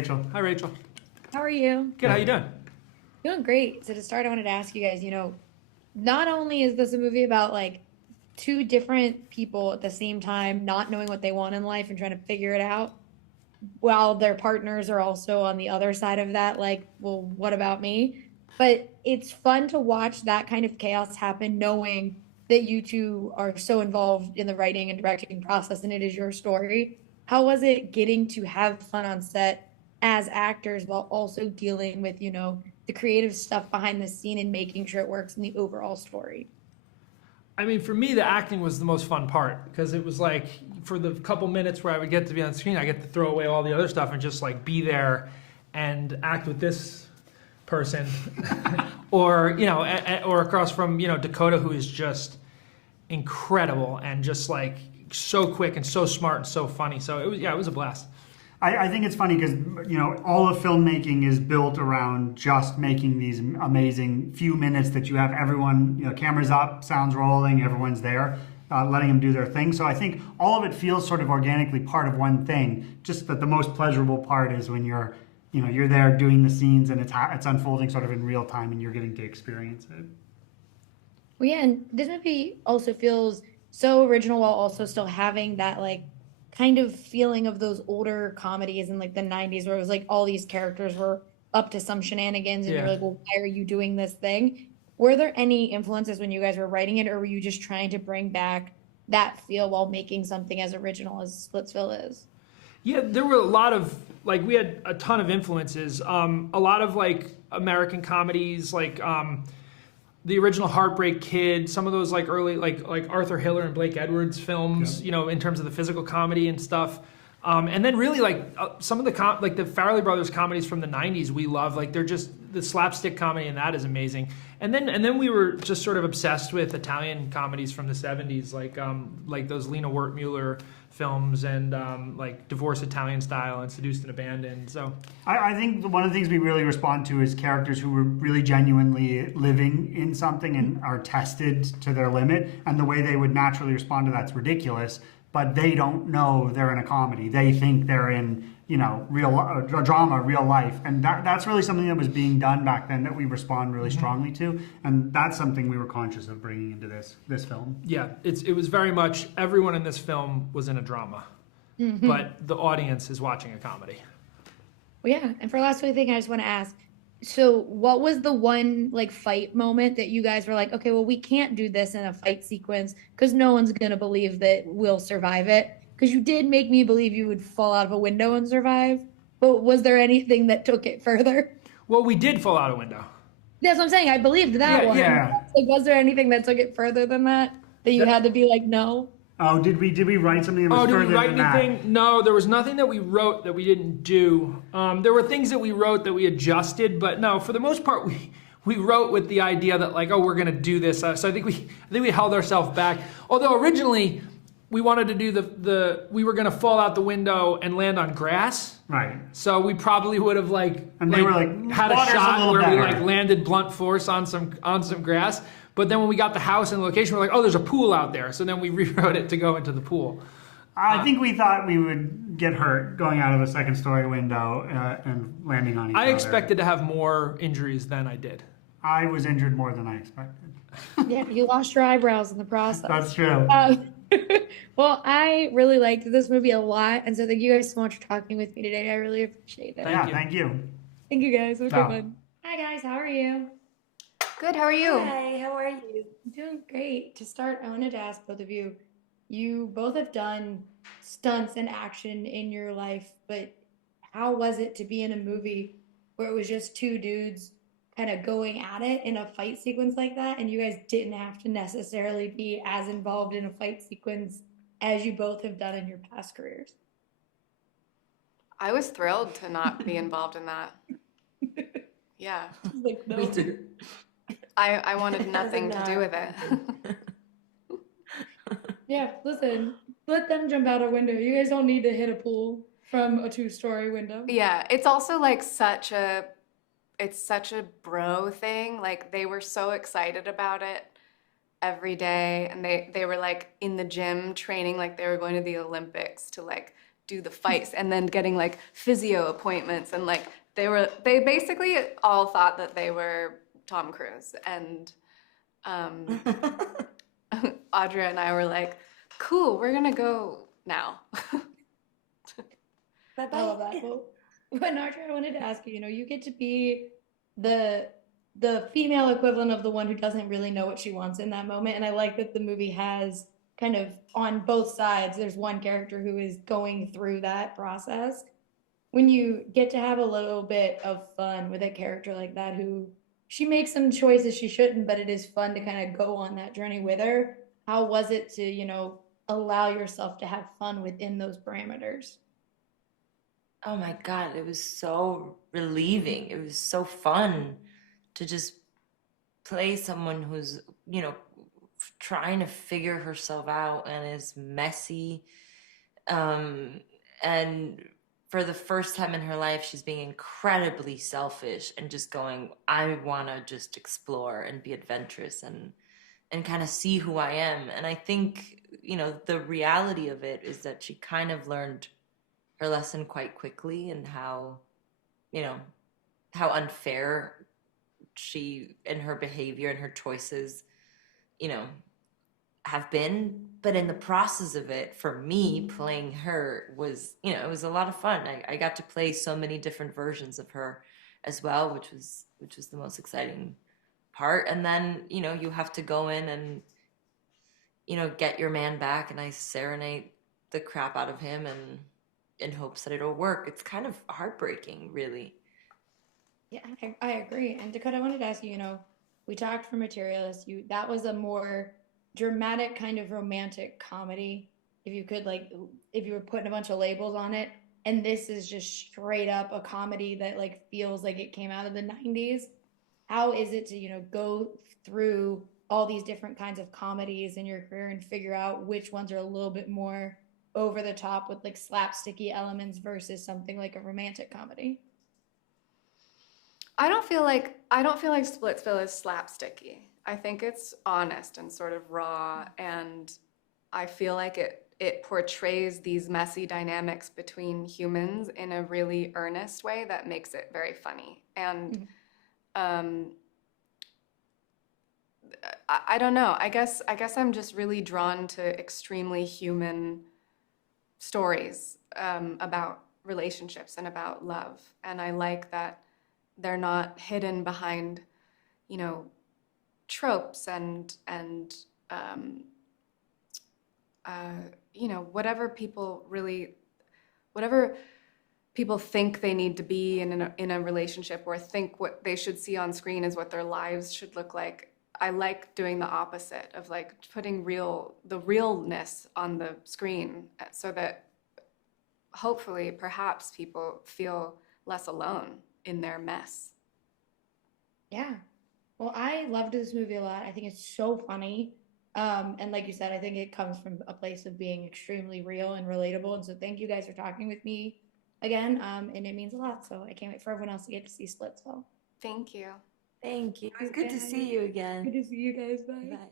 Rachel. Hi, Rachel. How are you? Good. How you doing? Doing great. So to start, I wanted to ask you guys, not only is this a movie about like two different people at the same time not knowing what they want in life and trying to figure it out, while their partners are also on the other side of that, like, well, what about me? But it's fun to watch that kind of chaos happen, knowing that you two are so involved in the writing and directing process and it is your story. How was it getting to have fun on set as actors while also dealing with, the creative stuff behind the scene and making sure it works in the overall story? I mean, for me, the acting was the most fun part because it was like for the couple minutes where I would get to be on screen, I get to throw away all the other stuff and just like be there and act with this person, or or across from Dakota, who is just incredible and just like so quick and so smart and so funny. So it was a blast. I think it's funny because all of filmmaking is built around just making these amazing few minutes that you have everyone, cameras up, sounds rolling, everyone's there, letting them do their thing. So I think all of it feels sort of organically part of one thing. Just that the most pleasurable part is when you're there doing the scenes and it's unfolding sort of in real time and you're getting to experience it. Well, yeah, and this movie also feels so original while also still having that like kind of feeling of those older comedies in like the 90s where it was like all these characters were up to some shenanigans and you're like, well, why are you doing this thing? Were there any influences when you guys were writing it, or were you just trying to bring back that feel while making something as original as Splitsville is? Yeah, there were a lot of we had a ton of influences. A lot of like American comedies, like the original Heartbreak Kid, some of those like early like Arthur Hiller and Blake Edwards films, in terms of the physical comedy and stuff. And then really like some of the the Farrelly Brothers comedies from the 90s we love. Like they're just the slapstick comedy and that is amazing. And then we were just sort of obsessed with Italian comedies from the 70s, like those Lena Wertmuller films and like Divorce Italian Style and Seduced and Abandoned. So I think one of the things we really respond to is characters who were really genuinely living in something and are tested to their limit, and the way they would naturally respond to that's ridiculous, but they don't know they're in a comedy. They think they're in real drama, real life, and that's really something that was being done back then that we respond really strongly to, and that's something we were conscious of bringing into this film. Yeah, it was very much everyone in this film was in a drama, but the audience is watching a comedy. Well, yeah, and for last thing, I just want to ask. So, what was the one like fight moment that you guys were like, okay, well, we can't do this in a fight sequence because no one's gonna believe that we'll survive it? Because you did make me believe you would fall out of a window and survive. But was there anything that took it further? Well, we did fall out a window. That's what I'm saying. I believed that one. Yeah. Like, was there anything that took it further than that? That you had to be like, no? Oh, did we write something that was did further we write than anything? that? No, there was nothing that we wrote that we didn't do. There were things that we wrote that we adjusted, but no, for the most part, we wrote with the idea that like, oh, we're gonna do this. So I think we held ourselves back. Although originally we wanted to do we were gonna fall out the window and land on grass. Right. So we probably would have and they were like, had a shot where better. we like landed blunt force on some grass. But then when we got the house and the location, we're like, oh, there's a pool out there. So then we rewrote it to go into the pool. I think we thought we would get hurt going out of a second story window and landing on each other. I expected to have more injuries than I did. I was injured more than I expected. Yeah, you lost your eyebrows in the process. That's true. Well, I really liked this movie a lot, and so thank you guys so much for talking with me today. I really appreciate it. Thank you. Thank you guys. It was fun. Hi guys, how are you? Good, how are you? Hi, how are you? I'm doing great. To start, I wanted to ask both of you, you both have done stunts and action in your life, but how was it to be in a movie where it was just two dudes kind of going at it in a fight sequence like that, and you guys didn't have to necessarily be as involved in a fight sequence as you both have done in your past careers? I was thrilled to not be involved in that. Yeah. Like, no. Me too. I wanted nothing to do with it. Yeah, listen, let them jump out a window. You guys don't need to hit a pool from a 2-story window. Yeah, it's also like such a bro thing. Like they were so excited about it every day, and they were like in the gym training like they were going to the Olympics to like do the fights, and then getting like physio appointments, and like they basically all thought that they were Tom Cruise, and Adria and I were like, cool, we're gonna go now. I love that. Well, but Nartra, I wanted to ask you, you get to be the female equivalent of the one who doesn't really know what she wants in that moment. And I like that the movie has kind of on both sides, there's one character who is going through that process. When you get to have a little bit of fun with a character like that who she makes some choices she shouldn't, but it is fun to kind of go on that journey with her. How was it to, allow yourself to have fun within those parameters? Oh my God, it was so relieving. It was so fun to just play someone who's, trying to figure herself out and is messy. And for the first time in her life, she's being incredibly selfish and just going, I want to just explore and be adventurous and kind of see who I am. And I think, the reality of it is that she kind of learned her lesson quite quickly, and how unfair she and her behavior and her choices, have been. But in the process of it, for me, playing her was, it was a lot of fun. I got to play so many different versions of her as well, which was the most exciting part. And then, you have to go in and, get your man back, and I serenade the crap out of him and in hopes that it'll work. It's kind of heartbreaking, really. Yeah, I agree. And Dakota, I wanted to ask you, we talked for Materialist, that was a more dramatic kind of romantic comedy. If you could if you were putting a bunch of labels on it, and this is just straight up a comedy that feels like it came out of the 90s. How is it to, go through all these different kinds of comedies in your career and figure out which ones are a little bit more over the top with slapsticky elements versus something like a romantic comedy? I don't feel like Splitsville is slapsticky. I think it's honest and sort of raw, and I feel like it portrays these messy dynamics between humans in a really earnest way that makes it very funny. And I don't know. I guess I'm just really drawn to extremely human stories about relationships and about love, and I like that they're not hidden behind, tropes and whatever people think they need to be in a relationship, or think what they should see on screen is what their lives should look like. I like doing the opposite of putting the realness on the screen, so that hopefully perhaps people feel less alone in their mess. Yeah. Well, I loved this movie a lot. I think it's so funny. And like you said, I think it comes from a place of being extremely real and relatable. And so thank you guys for talking with me again. And it means a lot. So I can't wait for everyone else to get to see Splitsville. Thank you. Thank you. It was good to see you again. Good to see you guys. Bye. Bye.